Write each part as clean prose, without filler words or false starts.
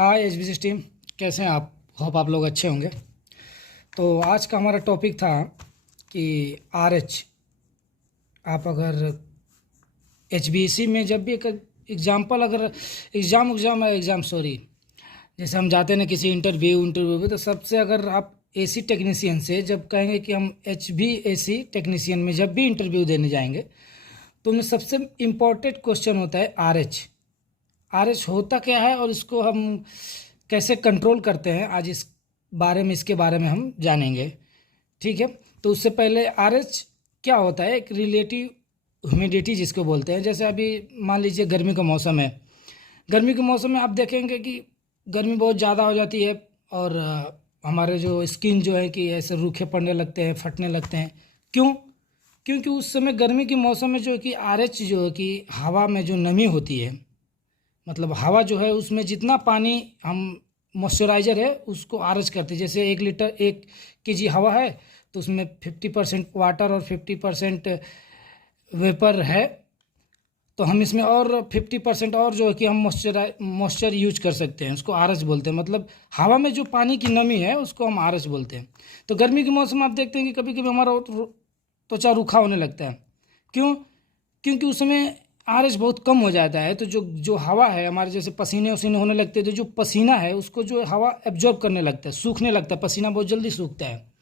हाय HBC team, कैसे हैं आप? होप आप लोग अच्छे होंगे। तो आज का हमारा टॉपिक था कि आरएच। आप अगर एचबीसी में जब भी एक एग्जाम्पल, अगर एग्ज़ाम सॉरी, जैसे हम जाते हैं ना किसी इंटरव्यू पे, तो सबसे अगर आप एसी टेक्नीशियन से जब कहेंगे कि हम एचवीएसी टेक्नीशियन में जब भी इंटरव्यू देने जाएंगे, तो उनमें सबसे इम्पोर्टेंट क्वेश्चन होता है आरएच। आरएच होता क्या है और इसको हम कैसे कंट्रोल करते हैं, आज इसके बारे में हम जानेंगे। ठीक है, तो उससे पहले आरएच क्या होता है? एक रिलेटिव ह्यूमिडिटी जिसको बोलते हैं। जैसे अभी मान लीजिए गर्मी का मौसम है। गर्मी के मौसम में आप देखेंगे कि गर्मी बहुत ज़्यादा हो जाती है और हमारे जो स्किन जो है कि ऐसे रूखे पड़ने लगते हैं, फटने लगते हैं। क्यों? क्योंकि उस समय गर्मी के मौसम में जो है कि आरएच जो है कि हवा में जो नमी होती है, मतलब हवा जो है उसमें जितना पानी हम मॉइस्चराइज़र है उसको आरएच करते हैं। जैसे 1 केजी हवा है तो उसमें 50% वाटर और 50% वेपर है, तो हम इसमें और 50% और जो है कि हम मॉइस्चर यूज कर सकते हैं, उसको आरएच बोलते हैं। मतलब हवा में जो पानी की नमी है उसको हम आरएच बोलते हैं। तो गर्मी के मौसम में आप देखते हैं कि कभी कभी हमारा त्वचा रूखा होने लगता है। क्यों? क्योंकि उसमें आरएच बहुत कम हो जाता है। तो जो जो हवा है हमारे, जैसे पसीने उसीने होने लगते हैं, तो जो पसीना है उसको जो हवा एब्जॉर्ब करने लगता है, सूखने लगता है, पसीना बहुत जल्दी सूखता है।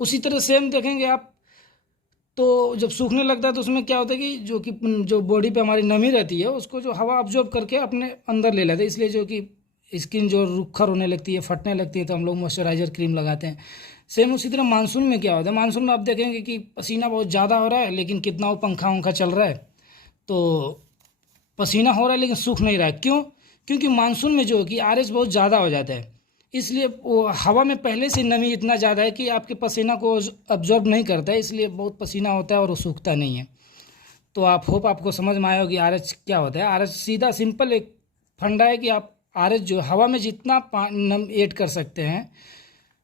उसी तरह सेम देखेंगे आप, तो जब सूखने लगता है तो उसमें क्या होता है कि जो बॉडी पे हमारी नमी रहती है उसको जो हवा अब्जॉर्ब करके अपने अंदर ले लेते हैं। इसलिए जो कि स्किन जो रुखर होने लगती है, फटने लगती है, तो हम लोग मॉइस्चराइज़र क्रीम लगाते हैं। सेम उसी तरह मानसून में क्या होता है? मानसून में आप देखेंगे कि पसीना बहुत ज़्यादा हो रहा है, लेकिन कितना वो पंखा वंखा चल रहा है तो पसीना हो रहा है लेकिन सूख नहीं रहा है। क्यों? क्योंकि मानसून में जो है कि आरएच बहुत ज़्यादा हो जाता है। इसलिए वो हवा में पहले से नमी इतना ज़्यादा है कि आपके पसीना को अब्जॉर्ब नहीं करता है, इसलिए बहुत पसीना होता है और वो सूखता नहीं है। तो आप होप आपको समझ में आया हो कि आरएच क्या होता है। आरएच सीधा सिंपल एक फंडा है कि आप आरएच जो हवा में जितना नम ऐड कर सकते हैं,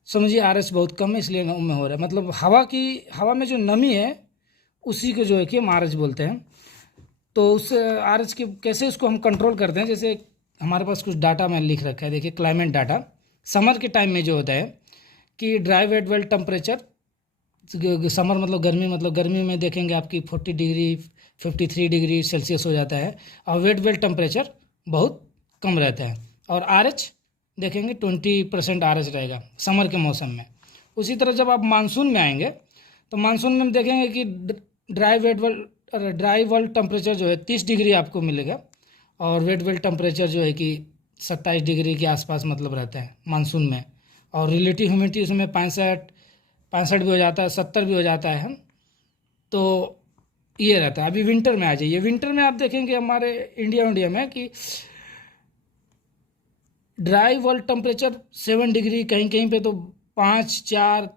समझिए आरएच बहुत कम है इसलिए नम में हो रहा है। मतलब हवा में जो नमी है उसी को जो है कि हम आरएच बोलते हैं। तो उस आरएच के कैसे उसको हम कंट्रोल करते हैं, जैसे हमारे पास कुछ डाटा मैंने लिख रखा है। देखिए, क्लाइमेट डाटा समर के टाइम में जो होता है कि dry wet well temperature, summer मतलब गर्मी में देखेंगे आपकी 40 डिग्री 53 डिग्री सेल्सियस हो जाता है और वेट वेल टेम्परेचर बहुत कम रहता है। और आरएच देखेंगे 20% आरएच रहेगा समर के मौसम में। उसी तरह जब आप मानसून में आएंगे तो मानसून में हम देखेंगे कि ड्राई वर्ल्ड टेम्परेचर जो है 30 डिग्री आपको मिलेगा और वेट वेल टेम्परेचर जो है कि 27 डिग्री के आसपास मतलब रहता है मानसून में। और रिलेटिव ह्यूमिडिटी उसमें 65 भी हो जाता है, 70 भी हो जाता है। तो ये रहता है। अभी विंटर में आ जाइए। विंटर में आप देखेंगे हमारे इंडिया में कि ड्राई वर्ल्ड टेम्परेचर 7 डिग्री, कहीं कहीं पे तो 5 4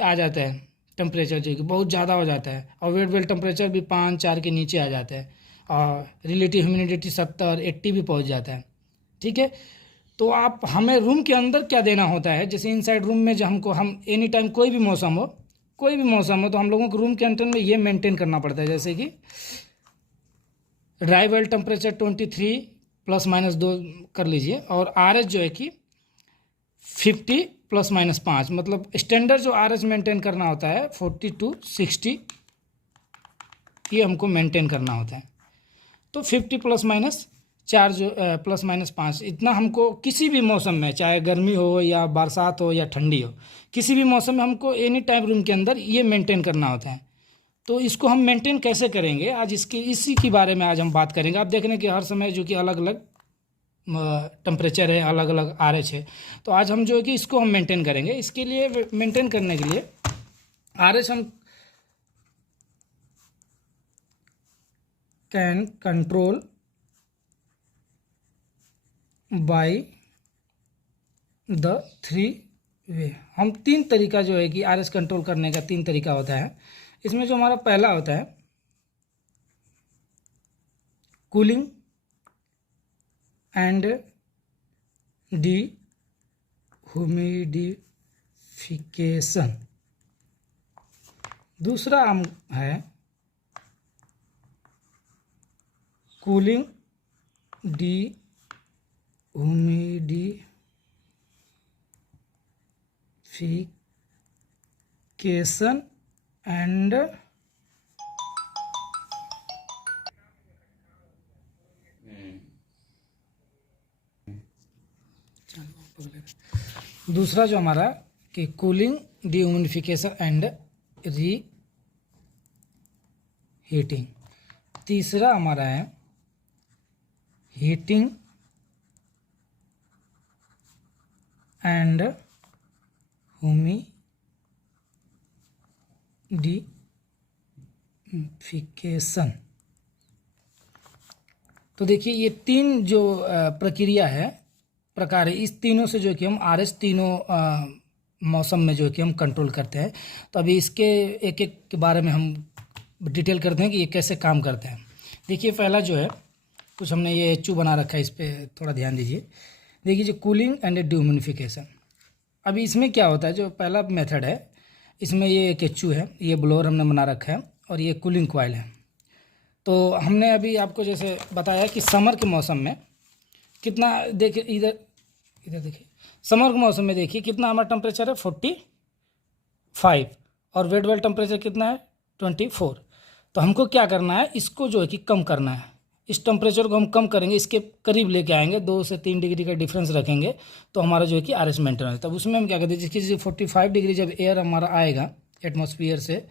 आ जाता है टेम्परेचर, जो कि बहुत ज़्यादा हो जाता है। और वेट वेल टेम्परेचर भी 5 4 के नीचे आ जाता है और रिलेटिव ह्यूमिडिटी 70 80 भी पहुंच जाता है। ठीक है, तो आप हमें रूम के अंदर क्या देना होता है, जैसे इनसाइड रूम में जो हम एनी टाइम कोई भी मौसम हो तो हम लोगों को रूम के अंदर में ये मेंटेन करना पड़ता है। जैसे कि ड्राई वेल टेम्परेचर 23 ±2 कर लीजिए और आरएच जो है कि 50 ±5, मतलब स्टैंडर्ड जो आरएच मेंटेन करना होता है 40 to 60, ये हमको मेंटेन करना होता है। तो 50 ±4 जो ±5 इतना हमको किसी भी मौसम में, चाहे गर्मी हो या बरसात हो या ठंडी हो, किसी भी मौसम में हमको एनी टाइम रूम के अंदर ये मेंटेन करना होता है। तो इसको हम मेंटेन कैसे करेंगे, आज इसी के बारे में आज हम बात करेंगे। आप देख रहे हैं कि हर समय जो कि अलग अलग टेम्परेचर है, अलग अलग आरएच है। तो आज हम जो है कि इसको हम मेंटेन करेंगे। इसके लिए मेंटेन करने के लिए आरएच हम कैन कंट्रोल बाय द 3 वे। हम 3 तरीका जो है कि आरएच कंट्रोल करने का 3 तरीका होता है। इसमें जो हमारा पहला होता है कूलिंग एंड डिह्यूमिडिफिकेशन। दूसरा हम है कूलिंग डिह्यूमिडिफिकेशन humidification and दूसरा जो हमारा कि cooling, dehumidification and re heating. तीसरा हमारा है हीटिंग एंड ह्यूमिडिफिकेशन। तो देखिए ये तीन जो प्रक्रिया है, प्रकार है, इस तीनों से जो है कि हम आरएच तीनों मौसम में जो है कि हम कंट्रोल करते हैं। तो अभी इसके एक एक के बारे में हम डिटेल करते हैं कि ये कैसे काम करते हैं। देखिए पहला जो है कुछ हमने ये एचयू बना रखा है, इस पर थोड़ा ध्यान दीजिए। देखिए जो कूलिंग एंड डिह्यूमिडिफिकेशन, अभी इसमें क्या होता है, जो पहला मेथड है इसमें ये एक एचयू है, ये ब्लोअर हमने बना रखा है और ये कूलिंग कॉइल है। तो हमने अभी आपको जैसे बताया कि समर के मौसम में कितना, देखिए इधर देखिए समर के मौसम में देखिए कितना हमारा टेम्परेचर है 45 और वेट वेल टेम्परेचर कितना है 24। तो हमको क्या करना है, इसको जो है कि कम करना है। इस टेम्परेचर को हम कम करेंगे, इसके करीब लेके आएंगे, 2 से 3 डिग्री का डिफरेंस रखेंगे तो हमारा जो है कि आरएच मेंटेन है। तब उसमें हम क्या करते हैं, जिसकी 45 डिग्री जब एयर हमारा आएगा एटमॉस्फेयर से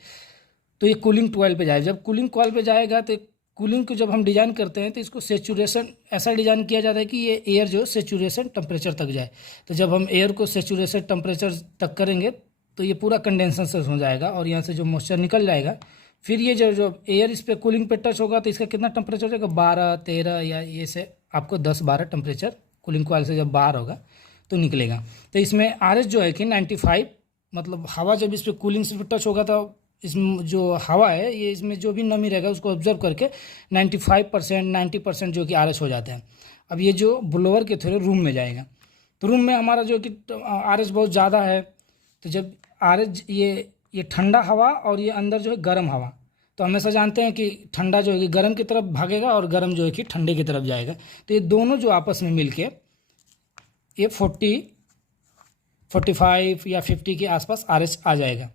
तो ये कूलिंग कॉइल पे जाएगा। जब कूलिंग कॉइल पे जाएगा तो कूलिंग को जब हम डिज़ाइन करते हैं तो इसको सेचुरेशन ऐसा डिज़ाइन किया जाता है कि ये एयर जो सेचुरेशन टेम्परेचर तक जाए। तो जब हम एयर को सेचुरेशन टेम्परेचर तक करेंगे तो ये पूरा कंडेंसेशन हो जाएगा और यहाँ से जो मॉइस्चर निकल जाएगा, फिर ये जो एयर इस पर कूलिंग पे टच होगा तो इसका कितना टेम्परेचर हो जाएगा 12-13 या ये से आपको 10-12 टेम्परेचर कूलिंग कॉइल से जब बाहर होगा तो निकलेगा। तो इसमें आरएच जो है कि 95, मतलब हवा जब इस पर कूलिंग से टच होगा तो इसमें जो हवा है ये इसमें जो भी नमी रहेगा उसको ऑब्जर्व करके 95% 90% जो कि आरएच हो जाते हैं। अब ये जो ब्लोअर के थ्रू रूम में जाएगा तो रूम में हमारा जो कि आरएच बहुत ज़्यादा है, तो जब आरएच ये ठंडा हवा और ये अंदर जो है गर्म हवा, तो हमेशा जानते हैं कि ठंडा जो है कि गर्म की तरफ भागेगा और गर्म जो है कि ठंडे की तरफ जाएगा। तो ये दोनों जो आपस में मिलके ये 40, 45 या 50 के आसपास आरएच आ जाएगा,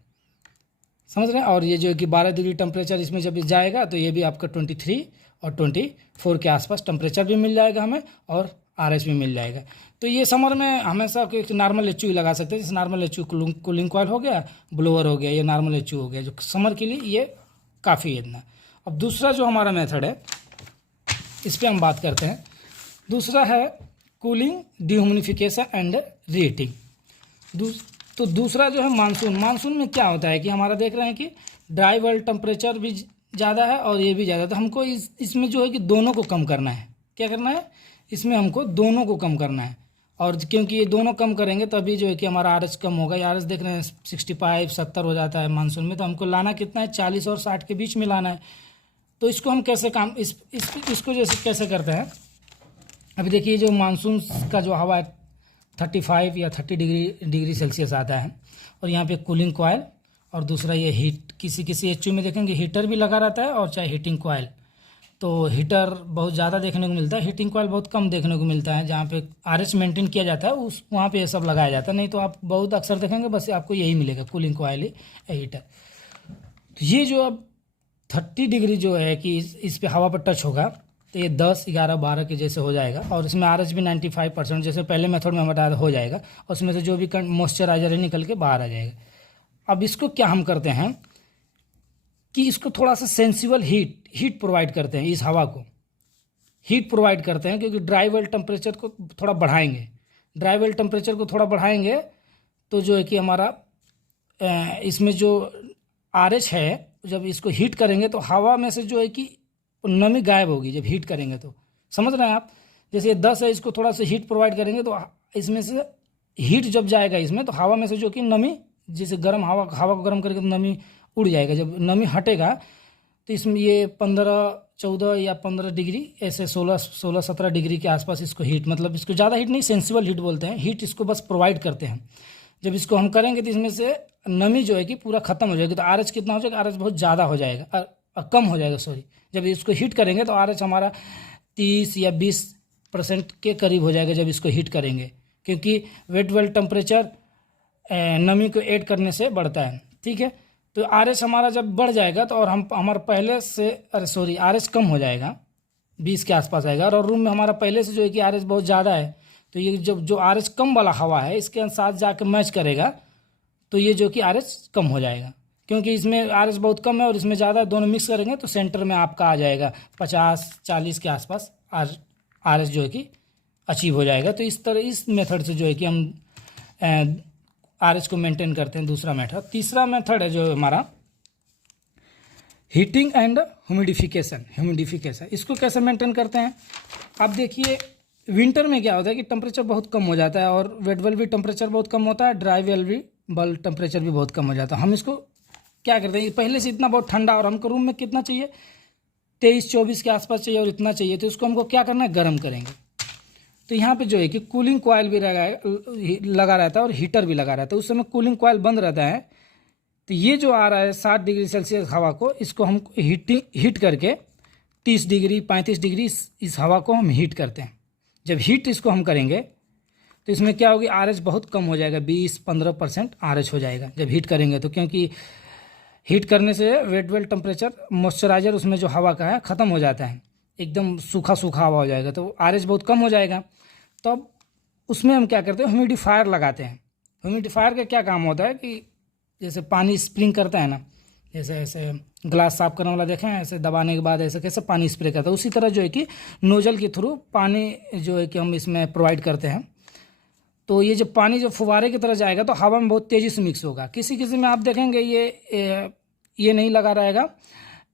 समझ रहे हैं। और ये जो है कि 12 डिग्री टेम्परेचर इसमें जब जाएगा तो ये भी आपका 23 और 24 के आसपास टेम्परेचर भी मिल जाएगा हमें और आरएच भी मिल जाएगा। तो ये समर में हमेशा एक नॉर्मल एचयू लगा सकते हैं, जैसे नॉर्मल एचयू कूलिंग कॉइल हो गया, ब्लोअर हो गया, ये नॉर्मल एचयू हो गया, जो समर के लिए ये काफ़ी है इतना। अब दूसरा जो हमारा मेथड है इस पर हम बात करते हैं। दूसरा है कूलिंग, डिह्यूमिडिफिकेशन एंड रीहीटिंग। तो दूसरा जो है मानसून में क्या होता है कि हमारा देख रहे हैं कि ड्राई वर्ल्ड टेम्परेचर भी ज़्यादा है और ये भी ज़्यादा। तो हमको इसमें जो है कि दोनों को कम करना है। क्या करना है, इसमें हमको दोनों को कम करना है। और क्योंकि ये दोनों कम करेंगे तभी जो है कि हमारा आरएच कम होगा। आरएच देख रहे हैं 65-70 हो जाता है मानसून में, तो हमको लाना कितना है 40 और 60 के बीच में लाना है। तो इसको हम कैसे इसको जैसे कैसे करते हैं, अभी देखिए जो मानसून का जो हवा है 35 या 30 डिग्री सेल्सियस आता है और यहाँ पे कूलिंग कॉइल और दूसरा ये हीट, किसी एचयू में देखेंगे हीटर भी लगा रहता है और चाहे हीटिंग कॉइल। तो हीटर बहुत ज़्यादा देखने को मिलता है, हीटिंग कॉइल बहुत कम देखने को मिलता है। जहाँ पे आरएच मेंटेन किया जाता है वहाँ पे ये सब लगाया जाता है, नहीं तो आप बहुत अक्सर देखेंगे बस आपको यही मिलेगा, कूलिंग कॉइल ही हीटर। तो ये जो अब 30 डिग्री जो है कि इस पर हवा पर टच होगा तो ये 10, 11, 12 के जैसे हो जाएगा और इसमें आरएच भी 95% जैसे पहले मेथड में बताया हो जाएगा और उसमें से जो भी मॉइस्चराइजर है निकल के बाहर आ जाएगा। अब इसको क्या हम करते हैं कि इसको थोड़ा सा सेंसिबल हीट प्रोवाइड करते हैं, इस हवा को हीट प्रोवाइड करते हैं क्योंकि ड्राई वेल टेम्परेचर को थोड़ा बढ़ाएंगे। ड्राई वेल टेम्परेचर को थोड़ा बढ़ाएंगे तो जो है कि हमारा इसमें जो आरएच है जब इसको हीट करेंगे तो हवा में से जो है कि नमी गायब होगी जब हीट करेंगे। तो समझ रहे हैं आप, जैसे ये 10 है इसको थोड़ा सा हीट प्रोवाइड करेंगे तो इसमें से हीट जब जाएगा इसमें तो हवा में से जो कि नमी, जैसे गर्म हवा को गर्म करके तो नमी उड़ जाएगा। जब नमी हटेगा तो इसमें ये 15, 14 या 15 डिग्री ऐसे 16, 17 डिग्री के आसपास इसको हीट, मतलब इसको ज़्यादा हीट नहीं, सेंसिबल हीट बोलते हैं, हीट इसको बस प्रोवाइड करते हैं। जब इसको हम करेंगे तो इसमें से नमी जो है कि पूरा ख़त्म हो जाएगी। तो आरएच कितना हो जाएगा, आरएच बहुत ज़्यादा हो जाएगा, कम हो जाएगा सॉरी। जब इसको हीट करेंगे तो आरएच हमारा 30 या 20% के करीब हो जाएगा जब इसको हीट करेंगे, क्योंकि वेट वेल टेम्परेचर नमी को ऐड करने से बढ़ता है। ठीक है, तो RH हमारा जब बढ़ जाएगा तो और हम हमारा पहले से RH कम हो जाएगा, 20 के आसपास आएगा, और रूम में हमारा पहले से जो है कि RH बहुत ज़्यादा है, तो ये जो RH कम वाला हवा है इसके साथ जाके मैच करेगा तो ये जो कि RH कम हो जाएगा, क्योंकि इसमें RH बहुत कम है और इसमें ज़्यादा है, दोनों मिक्स करेंगे तो सेंटर में आपका आ जाएगा 50-40 के आसपास RH जो है कि अचीव हो जाएगा। तो इस तरह इस मेथड से जो है कि हम RH को मेंटेन करते हैं। दूसरा मेथड, तीसरा मेथड है जो हमारा हीटिंग एंड ह्यूमिडिफिकेशन। इसको कैसे मेंटेन करते हैं? आप देखिए विंटर में क्या होता है कि टेम्परेचर बहुत कम हो जाता है और वेट वेल भी टेम्परेचर बहुत कम होता है, ड्राई वेल भी बल्ब टेम्परेचर भी बहुत कम हो जाता है। हम इसको क्या करते हैं, पहले से इतना बहुत ठंडा और हमको रूम में कितना चाहिए 23-24 के आसपास चाहिए और इतना चाहिए, तो इसको हमको क्या करना है, गर्म करेंगे। तो यहाँ पे जो है कि कूलिंग कॉयल भी लगा रहता है और हीटर भी लगा रहता है। उस समय कूलिंग कॉयल बंद रहता है, तो ये जो आ रहा है 60 डिग्री सेल्सियस हवा को, इसको हम हीट करके 30 डिग्री 35 डिग्री इस हवा को हम हीट करते हैं। जब हीट इसको हम करेंगे तो इसमें क्या होगी, RH बहुत कम हो जाएगा, 20-15% RH हो जाएगा जब हीट करेंगे तो, क्योंकि हीट करने से वेट वेल टेम्परेचर मॉइस्चराइजर उसमें जो हवा का है ख़त्म हो जाता है, एकदम सूखा हवा हो जाएगा, तो RH बहुत कम हो जाएगा। तो अब उसमें हम क्या करते हैं, ह्यूमिडिफायर लगाते हैं। ह्यूमिडिफायर का क्या काम होता है कि जैसे पानी स्प्रिंग करता है ना, जैसे ऐसे ग्लास साफ करने वाला देखें, ऐसे दबाने के बाद ऐसे कैसे पानी स्प्रे करता है, उसी तरह जो है कि नोजल के थ्रू पानी जो है कि हम इसमें प्रोवाइड करते हैं। तो ये जब पानी जो फुवारे की तरह जाएगा तो हवा में बहुत तेज़ी से मिक्स होगा। किसी में आप देखेंगे ये नहीं लगा रहेगा,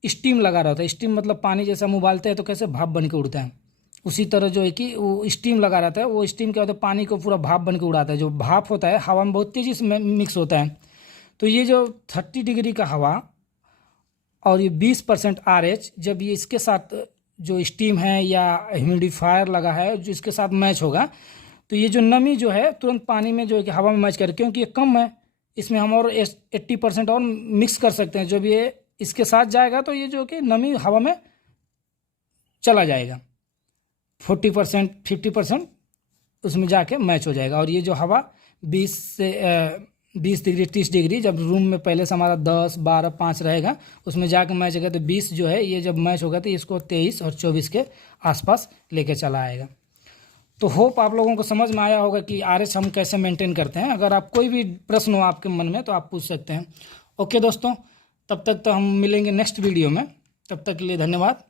स्टीम लगा रहता है। स्टीम मतलब पानी जैसे हम उबालते हैं तो कैसे भाप बन के उड़ता है, उसी तरह जो है कि वो स्टीम लगा रहता है। वो स्टीम क्या होता है, पानी को पूरा भाप बन के उड़ाता है। जो भाप होता है हवा में बहुत तेज़ी से मिक्स होता है। तो ये जो 30 डिग्री का हवा और ये 20% RH, जब ये इसके साथ जो स्टीम है या ह्यूमिडिफायर लगा है जो इसके साथ मैच होगा, तो ये जो नमी जो है तुरंत पानी में जो है कि हवा में मैच करे, क्योंकि ये कम है, इसमें हम और 80% और मिक्स कर सकते हैं। जब ये इसके साथ जाएगा तो ये जो कि नमी हवा में चला जाएगा, 40% 50% उसमें जाके मैच हो जाएगा। और ये जो हवा 20 डिग्री 30 डिग्री जब रूम में पहले से हमारा 10, 12, 5 रहेगा, उसमें जाके मैच होगा तो 20 जो है ये जब मैच होगा तो इसको 23 और 24 के आसपास लेके चला आएगा। तो होप आप लोगों को समझ में आया होगा कि RH हम कैसे मेंटेन करते हैं। अगर आप कोई भी प्रश्न हो आपके मन में तो आप पूछ सकते हैं। ओके दोस्तों, तब तक तो हम मिलेंगे नेक्स्ट वीडियो में, तब तक के लिए धन्यवाद।